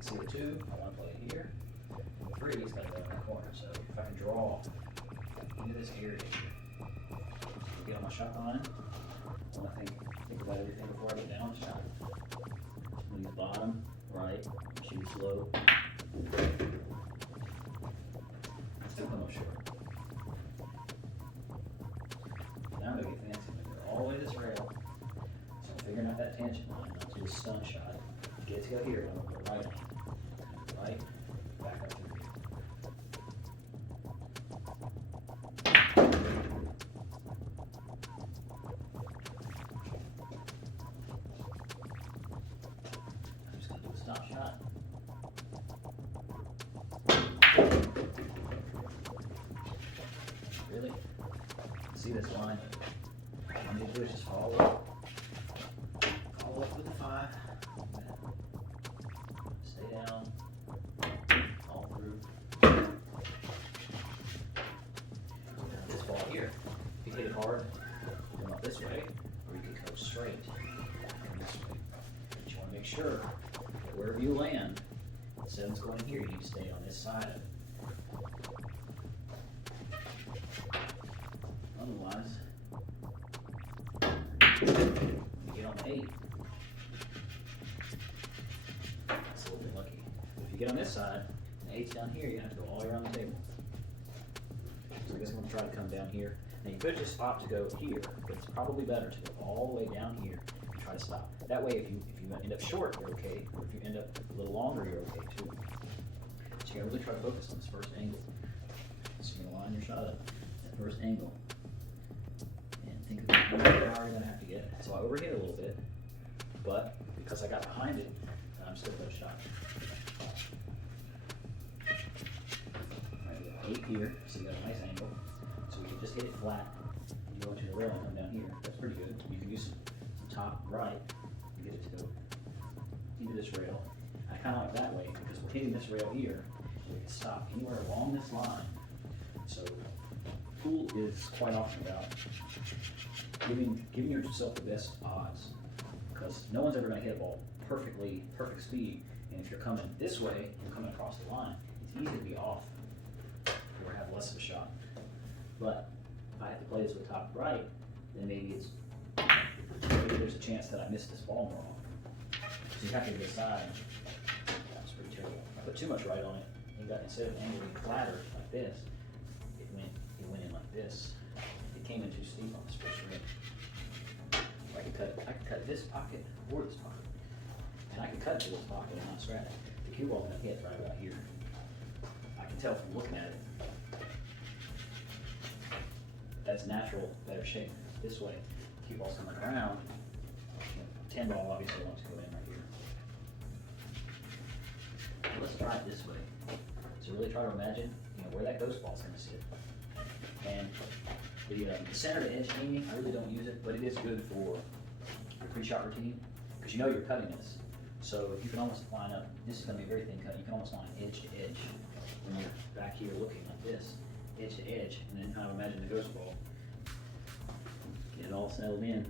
See the 2, I want to play it here. The 3 is going to go in that corner. So if I can draw into this area here, get on my shot line, I want to think about everything before I get down the shot. Use bottom, right, shoot slow. Still come up short. Now I'm going to get fancy. I'm going to go all the way to this rail. So I'm figuring out that tangent line, not to do a stunt shot. Get to go here, I'm going to go right on. Right, back up through here. I'm just going to do a stop shot. Really? See this line? All I need to do is just follow up. Follow up with the 5. Stay down. All through. This ball here, you hit it hard, come up this way, or you can go straight and this way. But you want to make sure that wherever you land, the 7's going here, you need to stay on this side of it. Otherwise, you get on the 8. That's a little bit lucky. But if you get on this side, and the 8's down here, you have to go all around the table. So I guess I'm going to try to come down here. Now you could just opt to go here, but it's probably better to go all the way down here and try to stop. That way, if you end up short, you're okay. Or if you end up a little longer, you're okay too. So you got to really try to focus on this first angle. So you're going to line your shot up, that first angle. Think about how much power you're going to have to get. So I overhit a little bit, but because I got behind it, I'm still going to shot. Alright, we have 8 here, so you got a nice angle. So we can just hit it flat. You go into the rail and come down here. That's pretty good. You can use some top right to get it to go into this rail. I kind of like that way because we're hitting this rail here. We can stop anywhere along this line. So pool is quite often about giving yourself the best odds, because no one's ever going to hit a ball perfect speed, and if you're coming this way, you're coming across the line, it's easy to be off or have less of a shot. But if I have to play this with top right, then maybe there's a chance that I miss this ball more often. So you have to decide. That's pretty terrible. I put too much right on it. Instead of angling flatter like this, it went in like this. It came in too steep on this first rim. I could cut this pocket or this pocket. And I can cut to this pocket and not scratch. The cue ball's gonna hit right about here. I can tell from looking at it. That's natural, better shape. This way, cue ball's coming around. 10 ball obviously wants to go in right here. Let's try it this way. So really try to imagine, where that ghost ball's gonna sit. And the center to edge aiming, I really don't use it, but it is good for your pre-shot routine, because you're cutting this. So if you can almost line up, this is going to be a very thin cut, you can almost line edge to edge when you're back here looking like this, edge to edge, and then kind of imagine the ghost ball. Get it all settled in.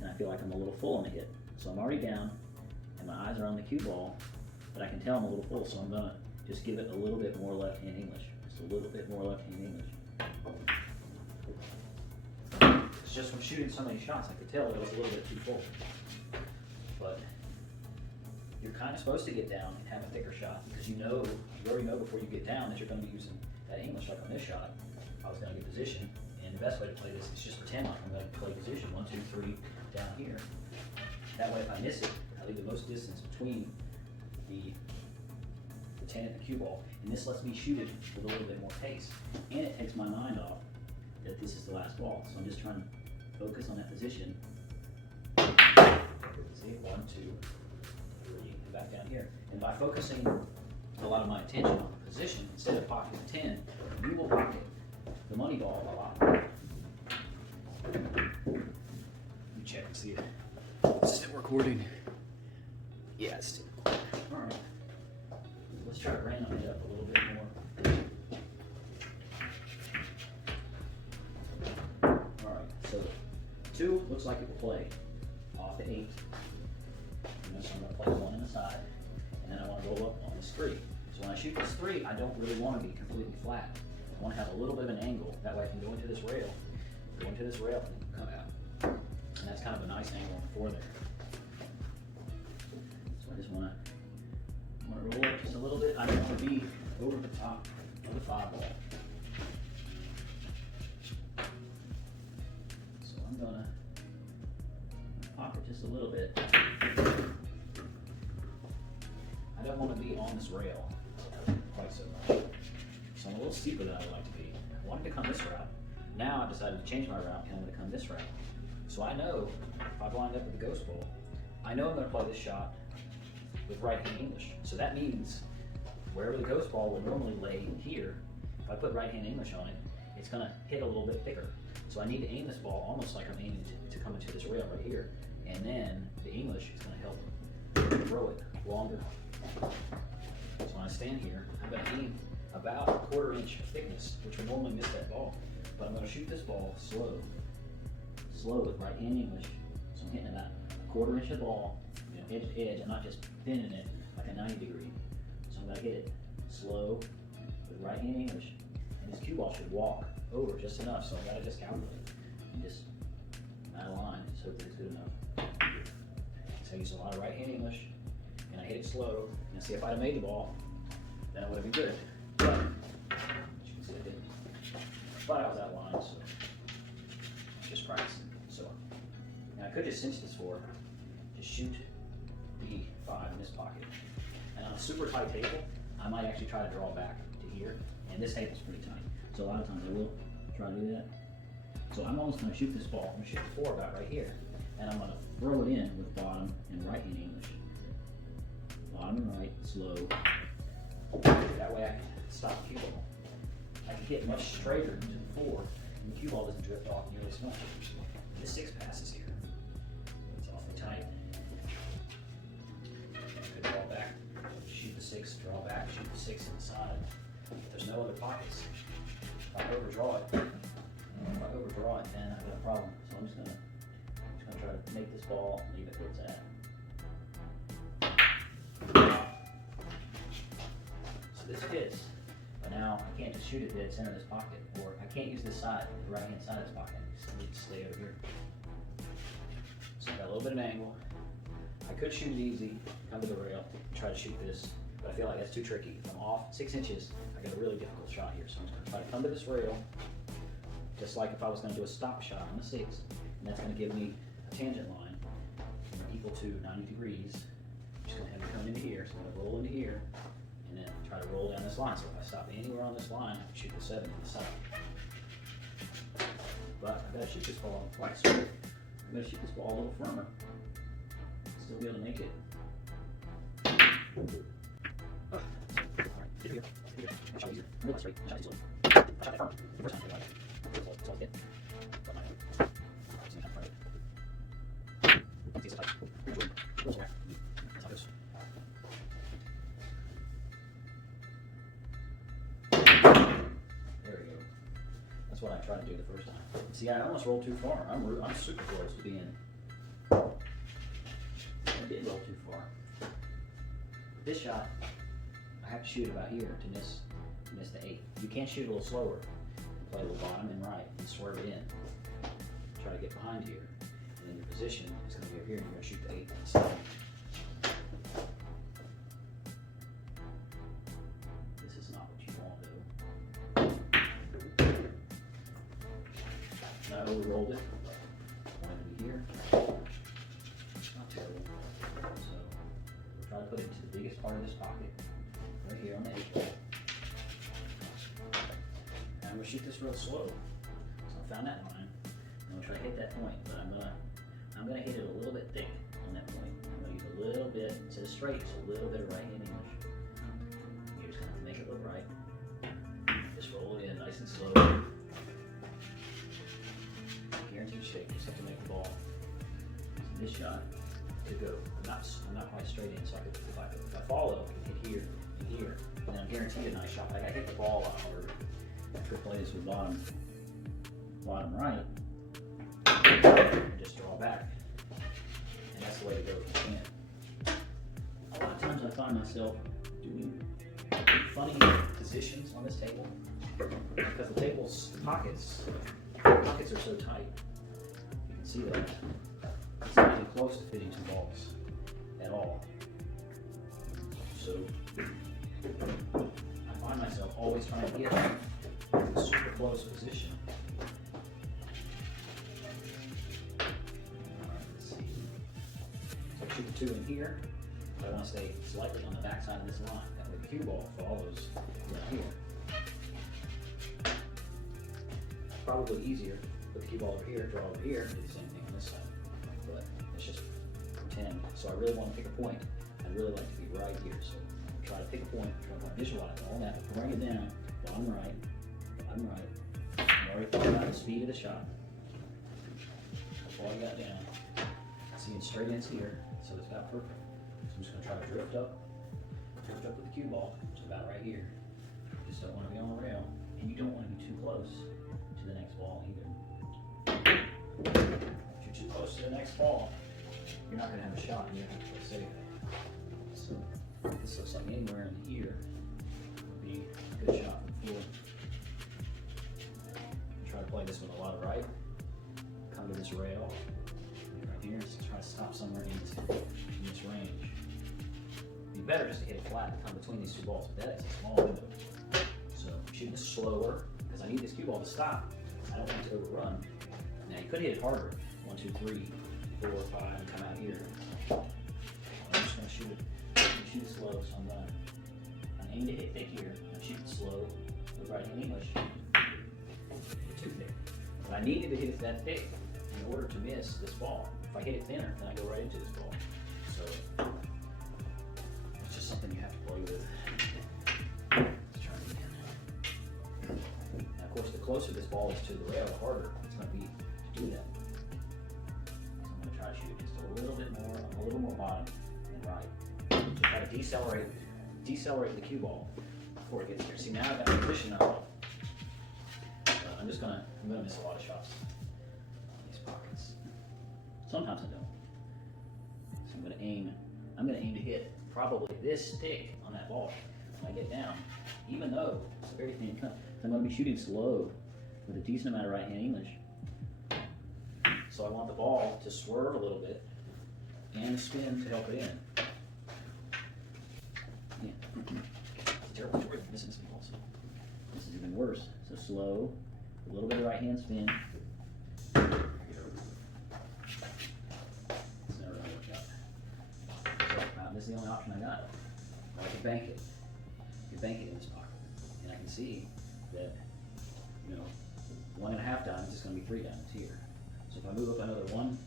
And I feel like I'm a little full on the hit. So I'm already down, and my eyes are on the cue ball, but I can tell I'm a little full, so I'm going to just give it a little bit more left-hand English. Just a little bit more left-hand English. It's just from shooting so many shots, I could tell it was a little bit too full. But you're kind of supposed to get down and have a thicker shot, because you already know before you get down that you're going to be using that English. Like on this shot, I was going to get position, and the best way to play this is just pretend like I'm going to play position 1, 2, 3 down here. That way, if I miss it, I leave the most distance between the 10 and the cue ball, and this lets me shoot it with a little bit more pace, and it takes my mind off that this is the last ball. So I'm just trying to focus on that position. See, 1, 2, 3, and back down here. And by focusing a lot of my attention on the position, instead of pocketing 10, you will pocket the money ball a lot more. Let me check and see it. Is it recording? Yeah, it's too cool. All right. Let's try to random it up a little bit more. All right, so 2 looks like it will play off the 8. And so I'm going to play 1 in the side, and then I want to roll up on this 3. So when I shoot this 3, I don't really want to be completely flat. I want to have a little bit of an angle. That way I can go into this rail, and come out. And that's kind of a nice angle on the 4 there. So I just want to roll up just a little bit. I don't want to be over the top of the 5 ball. So I'm going to pop it just a little bit. I don't want to be on this rail quite so much. So I'm a little steeper than I would like to be. I wanted to come this route. Now I've decided to change my route and I'm going to come this route. So I know if I've lined up with the ghost ball, I know I'm going to play this shot with right hand English. So that means wherever the ghost ball will normally lay here, if I put right hand English on it, it's going to hit a little bit thicker. So I need to aim this ball almost like I'm aiming to come into this rail right here. And then the English is going to help throw it longer. So when I stand here, I'm going to aim about a 1/4 inch of thickness, which will normally miss that ball. But I'm going to shoot this ball slow with right hand English. So I'm hitting about a 1/4 inch of the ball, edge to edge. I'm not just pinning it like a 90 degree. So I'm going to hit it slow with right hand English. And this cue ball should walk over just enough. So I got to just calculate and just my line so that it's good enough. So I use a lot of right hand English and I hit it slow. And see, if I'd have made the ball, then it would have been good. But as you can see, I didn't. But I was out of line, so just practicing. So now I could just cinch this 4, just shoot the 5 in this pocket. And on a super tight table, I might actually try to draw back to here. And this table's pretty tight, so a lot of times I will try to do that. So I'm almost going to shoot this ball. I'm going to shoot the 4 about right here, and I'm going to throw it in with bottom and right hand English. Bottom and right, slow. That way I can stop the cue ball. I can hit much straighter to the 4, and the cue ball doesn't drift off nearly as much. This 6 passes here. It's awfully tight. Could draw back, shoot the 6, draw back, shoot the 6 inside. If there's no other pockets, if I overdraw it, then I've got a problem. So I'm just gonna try to make this ball, leave it where it's at. So this fits, but now I can't just shoot it dead center of this pocket, or I can't use this side, the right hand side of this pocket. I just need to stay over here. So I got a little bit of an angle. I could shoot it easy, come to the rail, try to shoot this, but I feel like that's too tricky. If I'm off 6 inches, I got a really difficult shot here. So I'm just gonna try to come to this rail, just like if I was gonna do a stop shot on the 6, and that's gonna give me a tangent line equal to 90 degrees. I'm just gonna have it come into here, so I'm gonna roll into here, and then try to roll down this line. So if I stop anywhere on this line, I can shoot the 7 to the side. But I've gotta shoot this ball quite straight. I'm gonna shoot this ball a little firmer. Still be able to make it. Shot easier. Really straight. Shot easily. I shot that firm. The first time I did it. So I hit. But my see how far it. See, it's like real square. That's how it goes. There we go. That's what I tried to do the first time. See, I almost rolled too far. I'm super close to being. I did roll too far. This shot, I have to shoot about here to miss the 8. You can shoot a little slower. Play a little bottom and right and swerve it in. Try to get behind here. And then your position is going to be over here and you're going to shoot the 8 on the side. This is not what you want to do. And I overrolled it. I wanted to be here. Not terrible. So we'll try to put it into the biggest part of this pocket. Right here on the 8 ball. And I'm going to shoot this real slow. So I found that line. I'm going to try to hit that point, but I'm going to hit it a little bit thick on that point. I'm going to use a little bit, instead of straight, just a little bit of right hand English. You're just going to make it look right. Just roll it in nice and slow. Guaranteed shape, just have to make the ball. So this shot, to go. I'm not quite straight in, so if I follow, I can hit here and here, and then I'm guaranteed a nice shot. I gotta hit the ball a lot harder. I could play this with bottom right, and just draw back, and that's the way to go if you can. A lot of times I find myself doing funny positions on this table because the table's pockets are so tight. You can see that. It's not even close to fitting two balls at all. So I find myself always trying to get a super close position. Let's see. So I shoot the two in here. I want to stay slightly on the back side of this line. That way the cue ball follows down here. Probably easier. Put the cue ball over here, draw over here, do the same thing on this side. But let's just pretend. So I really want to pick a point. I'd really like to be right here. So I'm try to pick a point, try to visualize all that, bring it down, bottom right. I'm already thought about the speed of the shot. Before I got down. Seeing straight ends here, so it's about perfect. So I'm just going to try to drift up with the cue ball to about right here. You just don't want to be on the rail, and you don't want to be too close to the next ball either. If you're too close to the next ball, you're not going to have a shot, and you have to play safe. So this looks like anywhere in the ear would be a good shot from the field. Try to play this with a lot of right. Come to this rail right here, so try to stop somewhere in this range. It'd be better just to hit it flat and come between these two balls, but that is a small window. So I'm shooting this slower because I need this cue ball to stop. I don't want it to overrun. Now you could hit it harder. 1, 2, 3, 4, 5, and come out here. I'm just going to shoot it slow, so I'm aiming to hit thick here. I'm shooting slow with right-hand English. Too thick. But I needed to hit it that thick in order to miss this ball. If I hit it thinner, then I go right into this ball. So it's just something you have to play with. Let's try it again. Now, of course, the closer this ball is to the rail, the harder it's going to be to do that. So I'm going to try to shoot it just a little more bottom and right. So try to decelerate the cue ball before it gets there. See, now I've got my position up. I'm gonna miss a lot of shots on these pockets. Sometimes I don't. So I'm gonna aim to hit probably this thick on that ball when I get down, even though it's a very thin cut. I'm gonna be shooting slow with a decent amount of right-hand English. So I want the ball to swerve a little bit and spin to help it in. Yeah. It's a terrible choice. I'm missing some balls. This is even worse. So slow. A little bit of right hand spin. It's never going to work out. So, this is the only option I got. I could bank it. I could bank it in this pocket. And I can see that, 1.5 diamonds is going to be 3 diamonds here. So if I move up another 1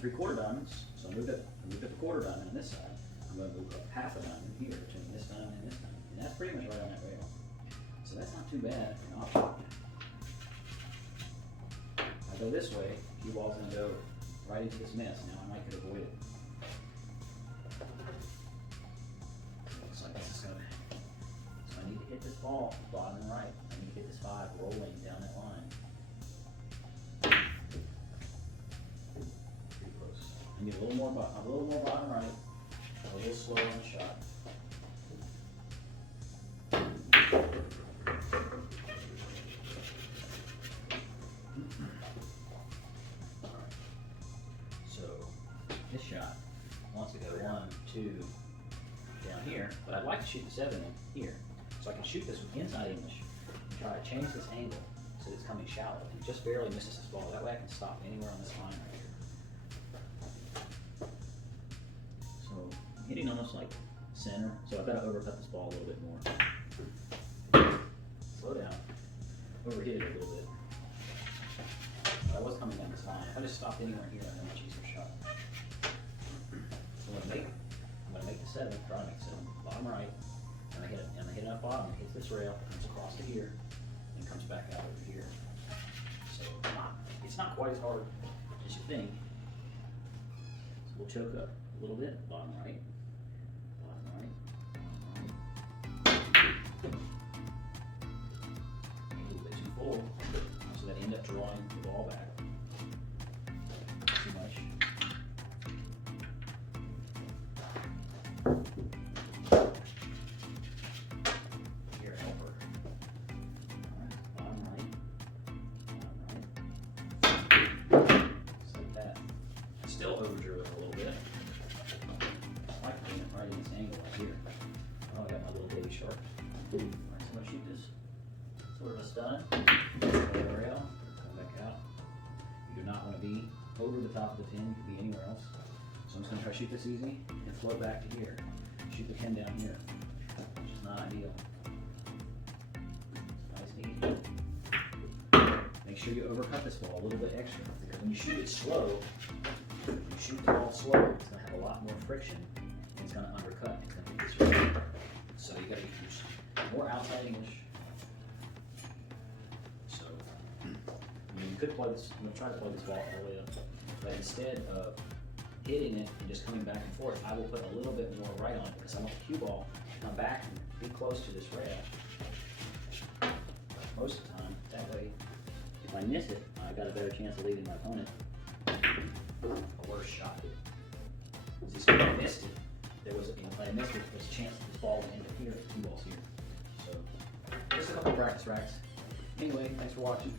3/4 diamonds, so I moved up a quarter diamond on this side, I'm going to move up half a diamond here between this diamond and this diamond. And that's pretty much right on that rail. So that's not too bad for an option. Go this way, cue ball's going to go right into this mess. Now I might could avoid it. Looks like this is going to. So I need to hit this ball bottom and right. I need to hit this 5 rolling down that line. Pretty close. I need a little more bottom right, a little slower on the shot. This shot wants to go 1, 2 down here, but I'd like to shoot the 7 in here. So I can shoot this with inside English and try to change this angle so it's coming shallow and just barely misses this ball. That way I can stop anywhere on this line right here. So I'm hitting almost like center, so I've got to overcut this ball a little bit more. Slow down, overhit it a little bit. But I was coming down this line. If I just stopped anywhere here, I'd have a much easier shot. I'm gonna make the 7, try to make 7, bottom right, and I hit it up bottom, it hits this rail, comes across to here, and comes back out over here. So it's not quite as hard as you think. So we'll choke up a little bit, bottom right, bottom right, a little bit too full, so that I end up drawing the ball back too much. Here, helper. Bottom right, just like that. I still overdrew it a little bit. I like putting it right in this angle right here. Oh, I got my little baby shark. Alright, so I'm gonna shoot this sort of a stun. Over the rail, come back out. You do not want to be over the top of the pin, you could be anywhere else. So I'm just gonna try to shoot this easy and float back to here. Shoot the pin down here, which is not ideal. Nice and easy. Make sure you overcut this ball a little bit extra, because when you shoot it slow, if you shoot the ball slow, it's going to have a lot more friction, and it's going to undercut. It's going to hit this way. So you got to use more outside English. So you could play this. I'm going to try to play this ball all the way up, but instead of hitting it and just coming back and forth, I will put a little bit more right on it, because I want the cue ball to come back and be close to this rail most of the time. That way, if I miss it, I got a better chance of leaving my opponent a worse shot. Because if I missed it, there was, if I missed it, there's a chance that this ball would end up here, the cue ball's here. So, just a couple practice racks. Anyway, thanks for watching.